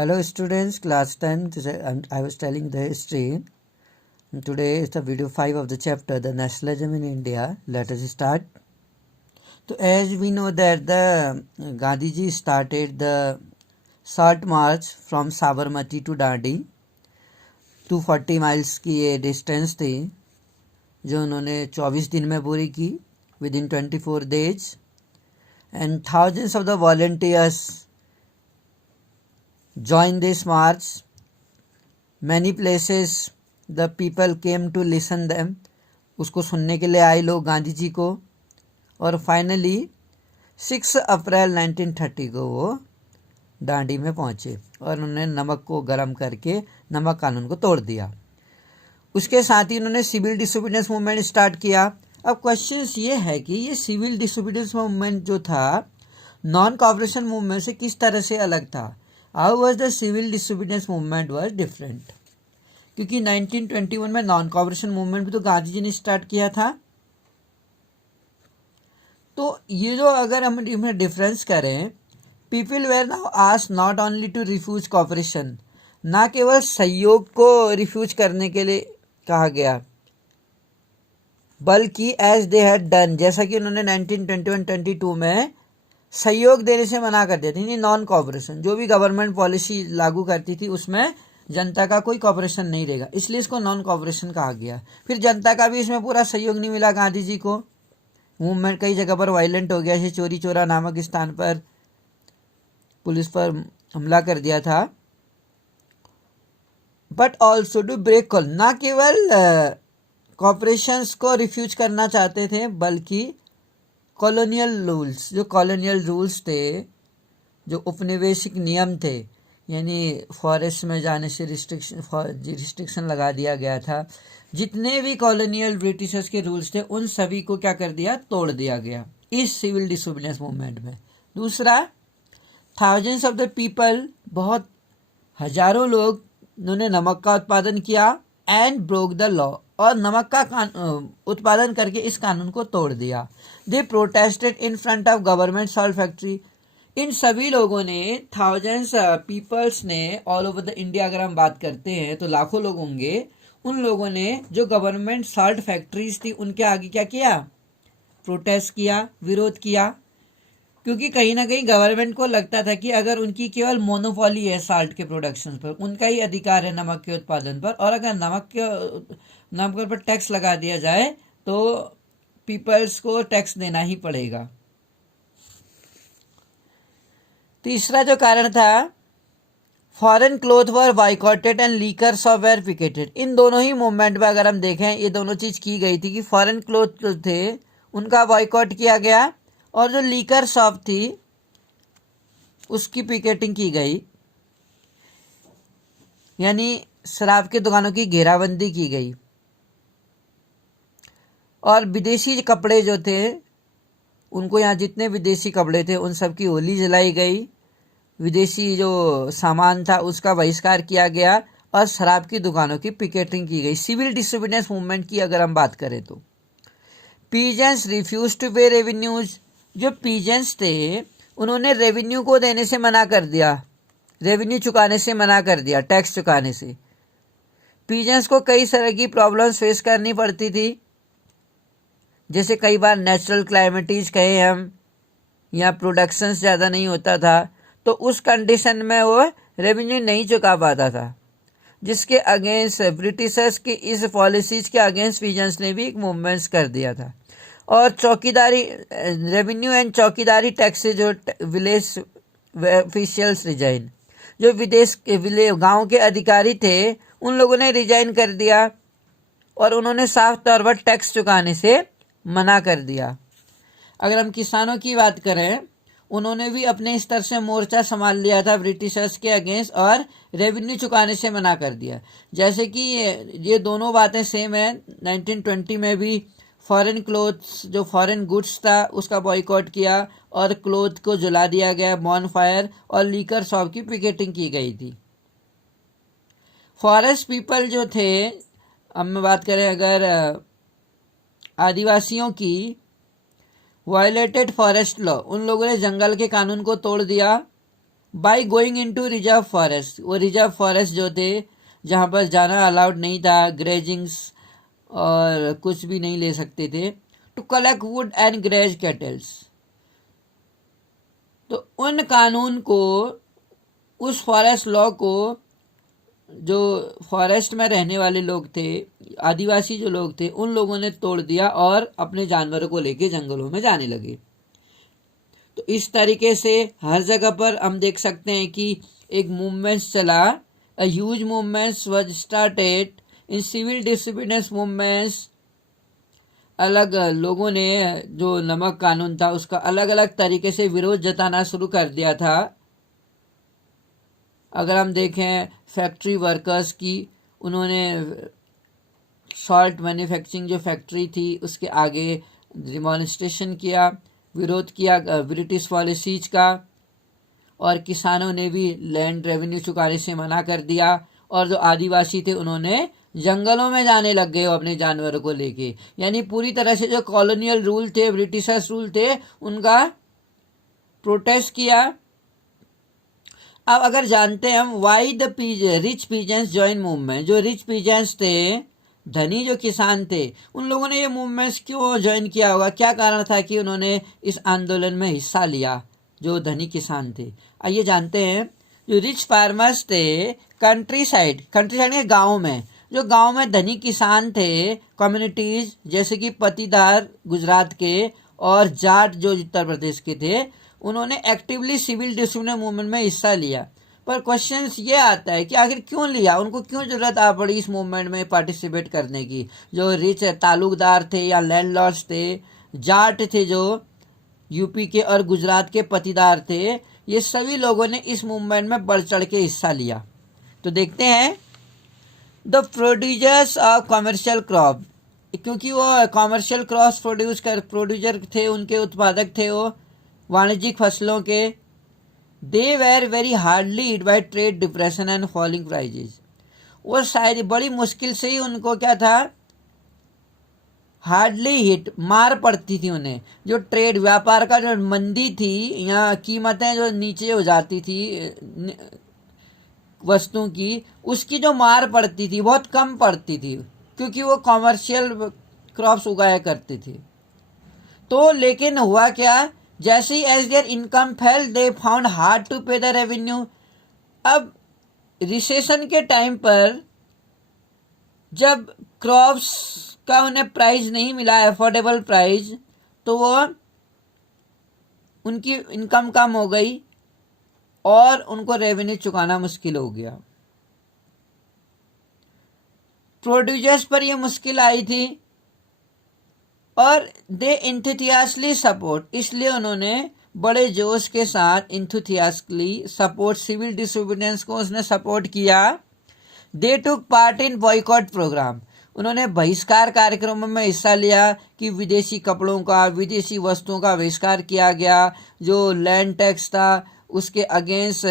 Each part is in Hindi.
Hello students, class 10. I was telling the history. Today is the video 5 of the chapter, the nationalism in India. Let us start. So as we know that the Gandhiji started the short march from Sabarmati to Dandi. 240 miles की ये डिस्टेंस थी जो उन्होंने 24 दिन में पूरी की within 24 days. And thousands of the volunteers joined this march. Many places the people came to listen them. उसको सुनने के लिए आए लोग गांधी जी को. और फाइनली 6 अप्रैल 1930 को वो डांडी में पहुंचे और उन्होंने नमक को गर्म करके नमक कानून को तोड़ दिया. उसके साथ ही उन्होंने सिविल डिसोबीडियंस मूवमेंट स्टार्ट किया. अब क्वेश्चन ये है कि ये सिविल डिसोबीडियंस मूवमेंट जो था नॉन कॉपरेशन मूवमेंट से किस तरह से अलग था. How was the civil disobedience movement was different. क्योंकि 1921 में नॉन कॉपरेशन मूवमेंट भी तो गांधी जी ने स्टार्ट किया था. तो ये जो अगर हम इसमें डिफरेंस करें, people were now asked not only to refuse cooperation, ना केवल सहयोग को रिफ्यूज करने के लिए कहा गया बल्कि एज दे हैड डन, जैसा कि उन्होंने 1921-22 में सहयोग देने से मना कर दिया था. नॉन कॉपरेशन जो भी गवर्नमेंट पॉलिसी लागू करती थी उसमें जनता का कोई कॉपरेशन नहीं रहेगा, इसलिए इसको नॉन कॉपरेशन कहा गया. फिर जनता का भी इसमें पूरा सहयोग नहीं मिला गांधी जी को. मूवमेंट कई जगह पर वायलेंट हो गया, जैसे चोरी चोरा नामक स्थान पर पुलिस पर हमला कर दिया था. But also to break call, ना केवल कॉपरेशंस को रिफ्यूज करना चाहते थे बल्कि कॉलोनियल रूल्स, जो कॉलोनियल रूल्स थे, जो उपनिवेशिक नियम थे, यानी फॉरेस्ट में जाने से रिस्ट्रिक्शन लगा दिया गया था. जितने भी कॉलोनियल ब्रिटिशर्स के रूल्स थे उन सभी को क्या कर दिया, तोड़ दिया गया इस सिविल डिसोबीडियंस मूवमेंट में. दूसरा, थाउजेंड्स ऑफ द पीपल, बहुत हजारों लोग उन्होंने नमक का उत्पादन किया एंड ब्रोक द लॉ, और नमक का उत्पादन करके इस कानून को तोड़ दिया. They protested in front of government salt factory. इन सभी लोगों ने, थाउजेंड्स पीपल्स ने ऑल ओवर द इंडिया, अगर हम बात करते हैं तो लाखों लोग होंगे, उन लोगों ने जो गवर्नमेंट सॉल्ट फैक्ट्रीज थी उनके आगे क्या किया, प्रोटेस्ट किया, विरोध किया. क्योंकि कहीं ना कहीं गवर्नमेंट को लगता था कि अगर उनकी केवल मोनोपोली है साल्ट के प्रोडक्शन पर, उनका ही अधिकार है नमक के उत्पादन पर, और अगर नमक पर टैक्स लगा दिया जाए तो पीपल्स को टैक्स देना ही पड़ेगा. तीसरा जो कारण था, foreign cloth were boycotted and liquor shop were picketed. इन दोनों ही मूवमेंट में अगर हम देखें ये दोनों चीज की गई थी कि फॉरेन क्लोथ जो थे उनका बॉयकॉट किया गया और जो लीकर शॉप थी उसकी पिकेटिंग की गई, यानी शराब की दुकानों की घेराबंदी की गई. और विदेशी कपड़े जो थे उनको, यहाँ जितने विदेशी कपड़े थे उन सब की होली जलाई गई, विदेशी जो सामान था उसका बहिष्कार किया गया और शराब की दुकानों की पिकेटिंग की गई. सिविल डिसोबीडियंस मूवमेंट की अगर हम बात करें तो पीजेंट्स रिफ्यूज टू पे रेवेन्यूज. जो पीजेंट्स थे उन्होंने रेवेन्यू को देने से मना कर दिया, रेवेन्यू चुकाने से मना कर दिया, टैक्स चुकाने से. पीजेंट्स को कई तरह की प्रॉब्लम्स फेस करनी पड़ती थी, जैसे कई बार नेचुरल क्लाइमेटीज कहे हम, या प्रोडक्शन ज़्यादा नहीं होता था, तो उस कंडीशन में वो रेवेन्यू नहीं चुका पाता था, जिसके अगेंस्ट ब्रिटिशर्स की इस पॉलिसीज के अगेंस्ट पीजेंट्स ने भी एक मूवमेंट्स कर दिया था. और चौकीदारी, रेवेन्यू एंड चौकीदारी टैक्स से जो विलेज ऑफिशियल्स रिजाइन, जो विदेश के गाँव के अधिकारी थे उन लोगों ने रिजाइन कर दिया और उन्होंने साफ तौर पर टैक्स चुकाने से मना कर दिया. अगर हम किसानों की बात करें, उन्होंने भी अपने स्तर से मोर्चा संभाल लिया था ब्रिटिशर्स के अगेंस्ट और रेवेन्यू चुकाने से मना कर दिया. जैसे कि ये दोनों बातें सेम है. 1920 में भी फॉरेन क्लोथ्स, जो फॉरेन गुड्स था उसका बॉयकॉट किया और क्लोथ को जला दिया गया, बॉन फायर, और लीकर शॉप की पिकेटिंग की गई थी. फॉरेस्ट पीपल जो थे, हम बात करें अगर आदिवासियों की, वायलेटेड फॉरेस्ट लॉ, उन लोगों ने जंगल के कानून को तोड़ दिया by going into reserve forest, वो रिजर्व फॉरेस्ट जो थे जहाँ पर जाना अलाउड नहीं था, ग्रेजिंग्स और कुछ भी नहीं ले सकते थे, to collect wood and graze cattles. तो उन कानून को, उस फॉरेस्ट लॉ को जो फॉरेस्ट में रहने वाले लोग थे, आदिवासी जो लोग थे, उन लोगों ने तोड़ दिया और अपने जानवरों को लेके जंगलों में जाने लगे। तो इस तरीके से हर जगह पर हम देख सकते हैं कि एक मूवमेंट चला, a huge movements was started in civil disobedience movements. अलग लोगों ने जो नमक कानून था उसका अलग अलग तरीके से विरोध जताना शुरू कर दिया था। अगर हम देखें फैक्ट्री वर्कर्स की, उन्होंने सॉल्ट मैन्युफैक्चरिंग जो फैक्ट्री थी उसके आगे डिमॉन्स्ट्रेशन किया, विरोध किया ब्रिटिश पॉलिसीज का, और किसानों ने भी लैंड रेवेन्यू चुकाने से मना कर दिया, और जो आदिवासी थे उन्होंने जंगलों में जाने लग गए अपने जानवरों को लेके। यानी पूरी तरह से जो कॉलोनियल रूल थे, ब्रिटिशर्स रूल थे, उनका प्रोटेस्ट किया। अब अगर जानते हैं हम why the rich peasants join movement, जो रिच पीजेंट्स थे, धनी जो किसान थे, उन लोगों ने ये मूवमेंट्स क्यों ज्वाइन किया होगा, क्या कारण था कि उन्होंने इस आंदोलन में हिस्सा लिया, जो धनी किसान थे। आइए जानते हैं। जो रिच फार्मर्स थे कंट्री साइड के गाँव में, जो गांव में धनी किसान थे, कम्युनिटीज जैसे कि पटीदार गुजरात के और जाट जो उत्तर प्रदेश के थे, उन्होंने एक्टिवली सिविल डिसोबीडियंस मूवमेंट में हिस्सा लिया। पर क्वेश्चन ये आता है कि आखिर क्यों लिया, उनको क्यों जरूरत आ पड़ी इस मूवमेंट में पार्टिसिपेट करने की। जो रिच तालुकदार थे या लैंडलॉर्ड्स थे, जाट थे जो यूपी के और गुजरात के पटीदार थे, ये सभी लोगों ने इस मूवमेंट में बढ़ चढ़ के हिस्सा लिया। तो देखते हैं। The producers of commercial crop, क्योंकि वो कॉमर्शियल क्रॉप्स प्रोड्यूसर थे, उनके उत्पादक थे वो वाणिज्यिक फसलों के। They were very hardly hit by trade depression and falling prices. वो शायद बड़ी मुश्किल से ही उनको क्या था, हार्डली हिट, मार पड़ती थी उन्हें। जो ट्रेड व्यापार का जो मंदी थी, यहाँ कीमतें जो नीचे हो जाती थी वस्तुओं की, उसकी जो मार पड़ती थी बहुत कम पड़ती थी, क्योंकि वो कॉमर्शियल क्रॉप्स उगाया करते थे। तो लेकिन हुआ क्या, जैसे ही as their income fell they found hard to pay the revenue. अब रिसेशन के टाइम पर जब क्रॉप्स का उन्हें प्राइस नहीं मिला, अफोर्डेबल प्राइस, तो वो उनकी इनकम कम हो गई और उनको रेवेन्यू चुकाना मुश्किल हो गया। प्रोड्यूसर्स पर यह मुश्किल आई थी और दे इंथुथियास्टली सपोर्ट, इसलिए उन्होंने बड़े जोश के साथ इंथुथियास्टली सपोर्ट सिविल डिसोबीडियंस को उसने सपोर्ट किया। They took part in boycott programme, उन्होंने बहिष्कार कार्यक्रमों में हिस्सा लिया कि विदेशी कपड़ों का, विदेशी वस्तुओं का बहिष्कार किया गया। जो लैंड टैक्स था उसके अगेंस्ट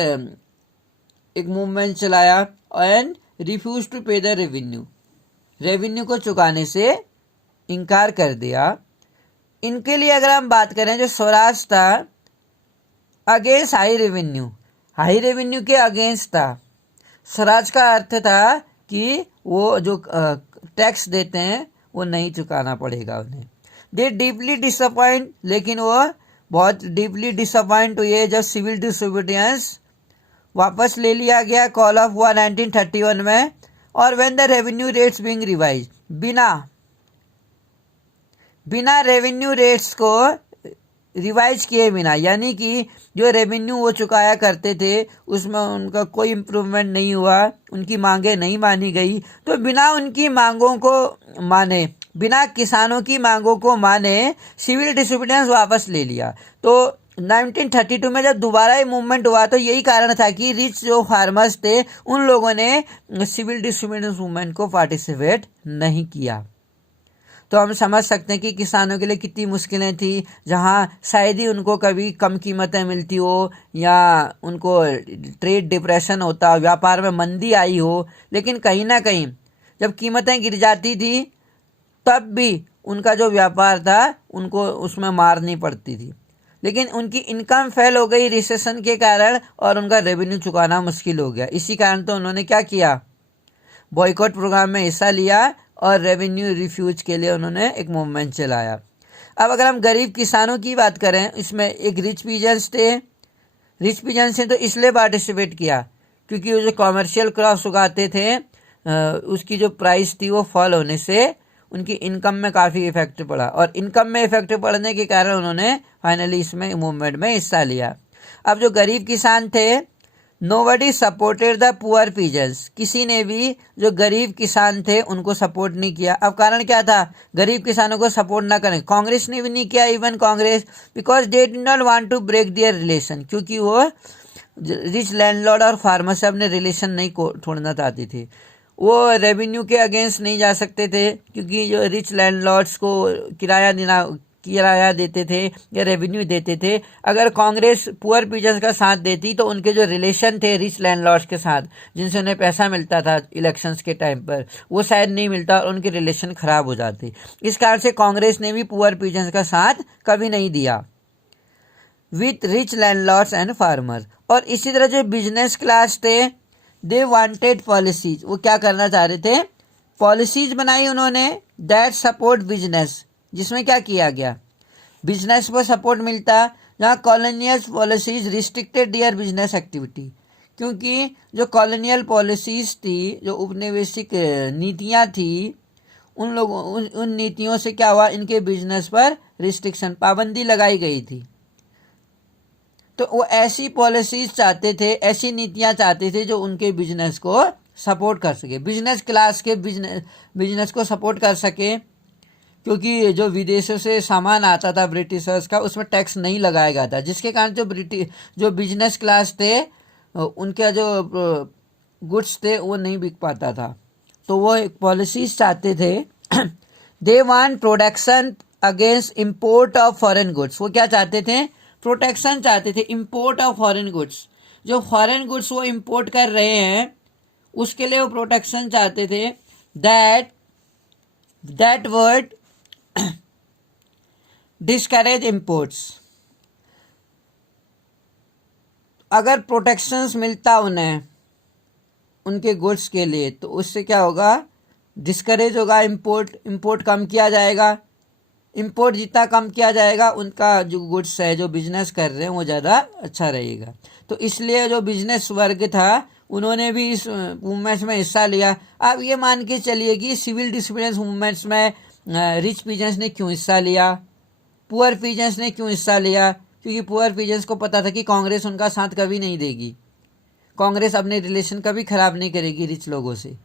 एक मूवमेंट चलाया and refuse to pay the revenue को चुकाने से इनकार कर दिया। इनके लिए अगर हम बात करें, जो स्वराज था अगेंस्ट हाई रेवेन्यू के अगेंस्ट था। स्वराज का अर्थ था कि वो जो टैक्स देते हैं वो नहीं चुकाना पड़ेगा उन्हें। दे डीपली डिसअपॉइंट, लेकिन वो बहुत डीपली डिसअपॉइंट हुए जब सिविल डिसोबीडियंस वापस ले लिया गया कॉल ऑफ वॉर 1931 में। और when the revenue rates being revise, बिना रेवेन्यू रेट्स को रिवाइज किए बिना, यानी कि जो रेवेन्यू वो चुकाया करते थे उसमें उनका कोई इम्प्रूवमेंट नहीं हुआ, उनकी मांगें नहीं मानी गई। तो बिना उनकी मांगों को माने, बिना किसानों की मांगों को माने, सिविल डिसोबीडियंस वापस ले लिया। तो 1932 में जब दोबारा ये मूवमेंट हुआ तो यही कारण था कि रिच जो फार्मर्स थे उन लोगों ने सिविल डिसोबीडियंस मूवमेंट को पार्टिसिपेट नहीं किया। तो हम समझ सकते हैं कि किसानों के लिए कितनी मुश्किलें थी, जहाँ शायद ही उनको कभी कम कीमतें मिलती हो या उनको ट्रेड डिप्रेशन होता, व्यापार में मंदी आई हो, लेकिन कहीं ना कहीं जब कीमतें गिर जाती थी तब भी उनका जो व्यापार था उनको उसमें मार नहीं पड़ती थी। लेकिन उनकी इनकम फेल हो गई रिसेशन के कारण और उनका रेवेन्यू चुकाना मुश्किल हो गया। इसी कारण तो उन्होंने क्या किया, बॉयकॉट प्रोग्राम में हिस्सा लिया और रेवेन्यू रिफ्यूज के लिए उन्होंने एक मूवमेंट चलाया। अब अगर हम गरीब किसानों की बात करें, इसमें एक रिच पीजेंट्स थे। रिच पीजेंट्स ने तो इसलिए पार्टिसिपेट किया क्योंकि वो जो कॉमर्शियल क्रॉप्स उगाते थे उसकी जो प्राइस थी वो फॉल होने से उनकी इनकम में काफ़ी इफेक्ट पड़ा, और इनकम में इफेक्ट पड़ने के कारण उन्होंने फाइनली इसमें मूवमेंट में हिस्सा लिया। अब जो गरीब किसान थे, nobody supported the poor peasants, किसी ने भी जो गरीब किसान थे उनको सपोर्ट नहीं किया। अब कारण क्या था, गरीब किसानों को सपोर्ट ना करें, कांग्रेस ने भी नहीं किया, even Congress, because they did not want to break their relation, क्योंकि वो रिच लैंडलॉर्ड और फार्मर से अपने रिलेशन नहीं तोड़ना चाहती थी। वो रेवेन्यू के अगेंस्ट नहीं जा सकते थे क्योंकि जो रिच लैंडलॉर्ड्स को किराया देते थे या रेवेन्यू देते थे, अगर कांग्रेस पुअर पीजेंट्स का साथ देती तो उनके जो रिलेशन थे रिच लैंडलॉर्ड्स के साथ, जिनसे उन्हें पैसा मिलता था इलेक्शंस के टाइम पर, वो शायद नहीं मिलता और उनके रिलेशन खराब हो जाते। इस कारण से कांग्रेस ने भी पुअर पीजेंट्स का साथ कभी नहीं दिया with rich landlords and farmer. और इसी तरह जो बिजनेस क्लास थे, दे वांटेड पॉलिसीज, वो क्या करना चाह रहे थे, पॉलिसीज बनाई उन्होंने दैट सपोर्ट बिजनेस, जिसमें क्या किया गया, बिजनेस को सपोर्ट मिलता, जहाँ कॉलोनियल पॉलिसीज रिस्ट्रिक्टेड दियर बिजनेस एक्टिविटी, क्योंकि जो कॉलोनियल पॉलिसीज थी, जो उपनिवेशिक नीतियाँ थी, उन नीतियों से क्या हुआ, इनके बिजनेस पर रिस्ट्रिक्शन, पाबंदी लगाई गई थी। तो वो ऐसी पॉलिसीज चाहते थे, ऐसी नीतियाँ चाहते थे जो उनके बिजनेस को सपोर्ट कर सके, बिजनेस क्लास के बिजनेस को सपोर्ट कर सके, क्योंकि जो विदेशों से सामान आता था ब्रिटिशर्स का, उसमें टैक्स नहीं लगाया गया था, जिसके कारण जो बिजनेस क्लास थे उनका जो गुड्स थे वो नहीं बिक पाता था। तो वो एक पॉलिसीज चाहते थे they want protection against import of foreign goods, वो क्या चाहते थे, प्रोटेक्शन चाहते थे इम्पोर्ट ऑफ फॉरेन गुड्स, जो फॉरेन गुड्स वो इम्पोर्ट कर रहे हैं उसके लिए वो प्रोटेक्शन चाहते थे। दैट वर्ड डिस्करेज इम्पोर्ट्स, अगर प्रोटेक्शंस मिलता उन्हें उनके गुड्स के लिए तो उससे क्या होगा, डिस्करेज होगा, इम्पोर्ट कम किया जाएगा, इम्पोर्ट जितना कम किया जाएगा उनका जो गुड्स है जो बिजनेस कर रहे हैं वो ज़्यादा अच्छा रहेगा। तो इसलिए जो बिजनेस वर्ग था उन्होंने भी इस मूवमेंट्स में हिस्सा लिया। अब ये मान के चलिए कि सिविल डिसोबीडियंस मूवमेंट्स में रिच पीजेंट्स ने क्यों हिस्सा लिया, पुअर पीजेंट्स ने क्यों हिस्सा लिया, क्योंकि पुअर पीजेंट्स को पता था कि कांग्रेस उनका साथ कभी नहीं देगी, कांग्रेस अपने रिलेशन कभी ख़राब नहीं करेगी रिच लोगों से।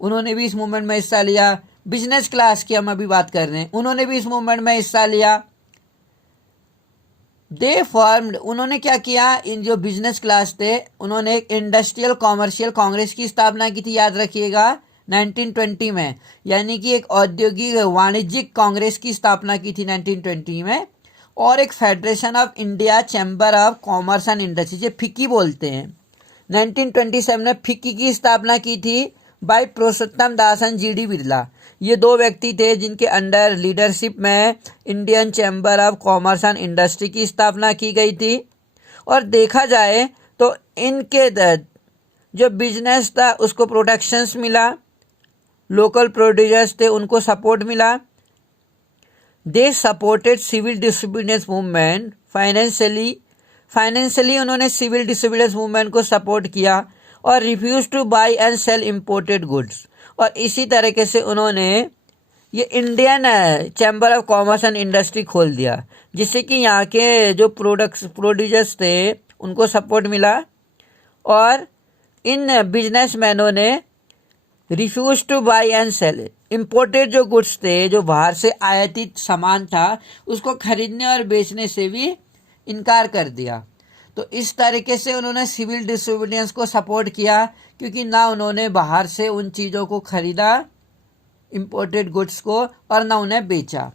उन्होंने भी इस मूवमेंट में हिस्सा लिया। बिजनेस क्लास की हम अभी बात कर रहे हैं, उन्होंने भी इस मूवमेंट में हिस्सा लिया। दे फॉर्म्ड, उन्होंने क्या किया, इन जो बिजनेस क्लास थे उन्होंने एक इंडस्ट्रियल कॉमर्शियल कांग्रेस की स्थापना की थी, याद रखिएगा 1920 में, यानी कि एक औद्योगिक वाणिज्यिक कांग्रेस की स्थापना की थी 1920 में, और एक federation of India chamber of commerce and industry, जो फिक्की बोलते हैं, 1927 में फिक्की की स्थापना की थी by Purushottam Das and G D Birla. ये दो व्यक्ति थे जिनके अंडर लीडरशिप में Indian chamber of commerce and industry की स्थापना की गई थी। और देखा जाए तो इनके जो बिजनेस था उसको प्रोटेक्शंस मिला, लोकल प्रोड्यूसर्स थे उनको सपोर्ट मिला। They supported civil disobedience movement financially उन्होंने सिविल डिसोबीडियंस मूवमेंट को सपोर्ट किया और refuse to buy and sell imported goods. और इसी तरीके से उन्होंने ये Indian chamber of commerce and industry खोल दिया, जिससे कि यहाँ के जो प्रोड्यूसर्स थे उनको सपोर्ट मिला, और इन बिजनेसमैनों ने refuse to buy and sell, imported जो गुड्स थे, जो बाहर से आयातित सामान था, उसको खरीदने और बेचने से भी इनकार कर दिया। तो इस तरीके से उन्होंने सिविल डिसोबीडियंस को सपोर्ट किया, क्योंकि ना उन्होंने बाहर से उन चीज़ों को खरीदा, इम्पोर्टेड गुड्स को, और ना उन्हें बेचा।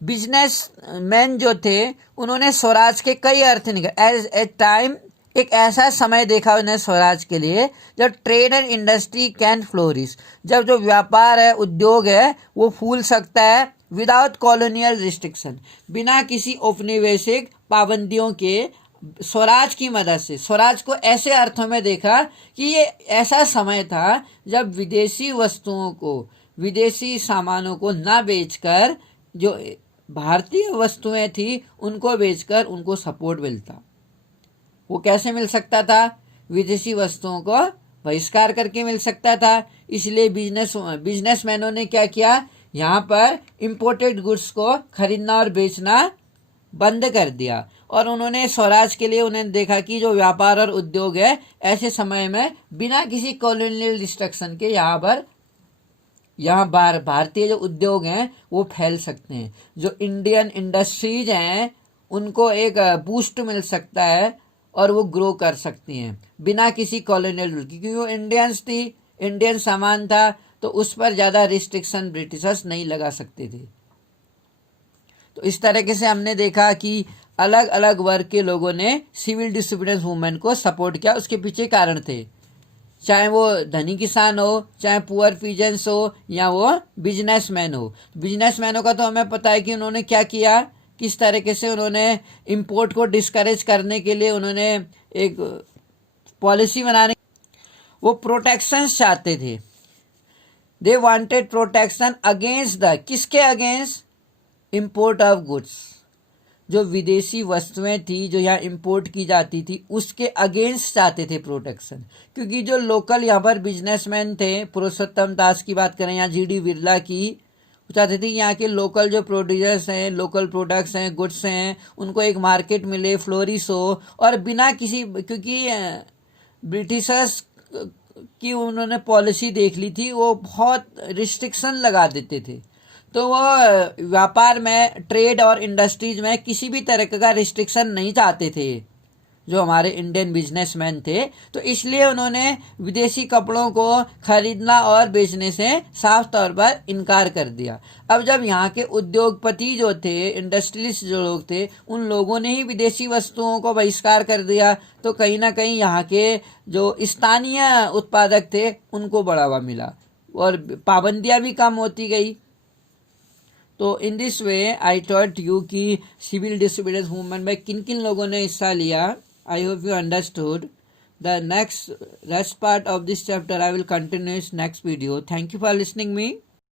बिजनेसमैन जो थे उन्होंने स्वराज के कई अर्थ निकाले। एज ए टाइम, एक ऐसा समय देखा उन्हें स्वराज के लिए जब trade and industry can flourish, जब जो व्यापार है, उद्योग है, वो फूल सकता है, विदाउट कॉलोनियल रिस्ट्रिक्शन, बिना किसी औपनिवेशिक पाबंदियों के स्वराज की मदद से। स्वराज को ऐसे अर्थों में देखा कि ये ऐसा समय था जब विदेशी वस्तुओं को, विदेशी सामानों को ना बेचकर जो भारतीय वस्तुएं थी उनको बेचकर उनको सपोर्ट मिलता। वो कैसे मिल सकता था? विदेशी वस्तुओं को बहिष्कार करके मिल सकता था। इसलिए बिजनेसमैनों ने क्या किया, यहाँ पर इंपोर्टेड गुड्स को खरीदना और बेचना बंद कर दिया। और उन्होंने स्वराज के लिए उन्होंने देखा कि जो व्यापार और उद्योग है ऐसे समय में बिना किसी कॉलोनियल रिस्ट्रिक्शन के यहाँ भारतीय जो उद्योग हैं वो फैल सकते हैं। जो इंडियन इंडस्ट्रीज हैं उनको एक बूस्ट मिल सकता है और वो ग्रो कर सकती हैं बिना किसी कॉलोनियल रूल की, क्योंकि वो इंडियंस थी, इंडियन सामान था, तो उस पर ज़्यादा रिस्ट्रिक्शन ब्रिटिशर्स नहीं लगा सकते थे। तो इस तरीके से हमने देखा कि अलग अलग वर्ग के लोगों ने सिविल डिसोबीडियंस मूवमेंट को सपोर्ट किया। उसके पीछे कारण थे, चाहे वो धनी किसान हो, चाहे पुअर पीजेंट्स हो, या वो बिजनेसमैन हो। बिजनेसमैनों का तो हमें पता है कि उन्होंने क्या किया, किस तरीके से उन्होंने इंपोर्ट को डिस्करेज करने के लिए उन्होंने एक पॉलिसी बनाने, वो प्रोटेक्शंस चाहते थे। They wanted protection against the, किसके अगेंस्ट? Import of goods. जो विदेशी वस्तुएं थी जो यहाँ इंपोर्ट की जाती थी उसके अगेंस्ट चाहते थे प्रोटेक्शन। क्योंकि जो लोकल यहाँ पर बिजनेसमैन थे, पुरुषोत्तम दास की बात करें या जीडी बिरला की, वो चाहते थे यहाँ के लोकल जो प्रोड्यूसर्स हैं, लोकल प्रोडक्ट्स हैं, गुड्स हैं, उनको एक मार्केट मिले, फ्लोरिश हो, और बिना किसी, क्योंकि ब्रिटिशर्स की उन्होंने पॉलिसी देख ली थी, वो बहुत रिस्ट्रिक्शन लगा देते थे। तो वो व्यापार में, ट्रेड और इंडस्ट्रीज में किसी भी तरह का रिस्ट्रिक्शन नहीं चाहते थे जो हमारे इंडियन बिजनेसमैन थे। तो इसलिए उन्होंने विदेशी कपड़ों को खरीदना और बेचने से साफ तौर पर इनकार कर दिया। अब जब यहाँ के उद्योगपति जो थे, इंडस्ट्रियलिस्ट जो लोग थे, उन लोगों ने ही विदेशी वस्तुओं को बहिष्कार कर दिया, तो कहीं ना कहीं यहाँ के जो स्थानीय उत्पादक थे उनको बढ़ावा मिला और पाबंदियाँ भी कम होती गई। तो in this way I taught you कि सिविल डिसोबीडियंस मूवमेंट में किन किन लोगों ने हिस्सा लिया। I hope you understood. The next rest part of this chapter I will continue in next video. Thank you for listening me.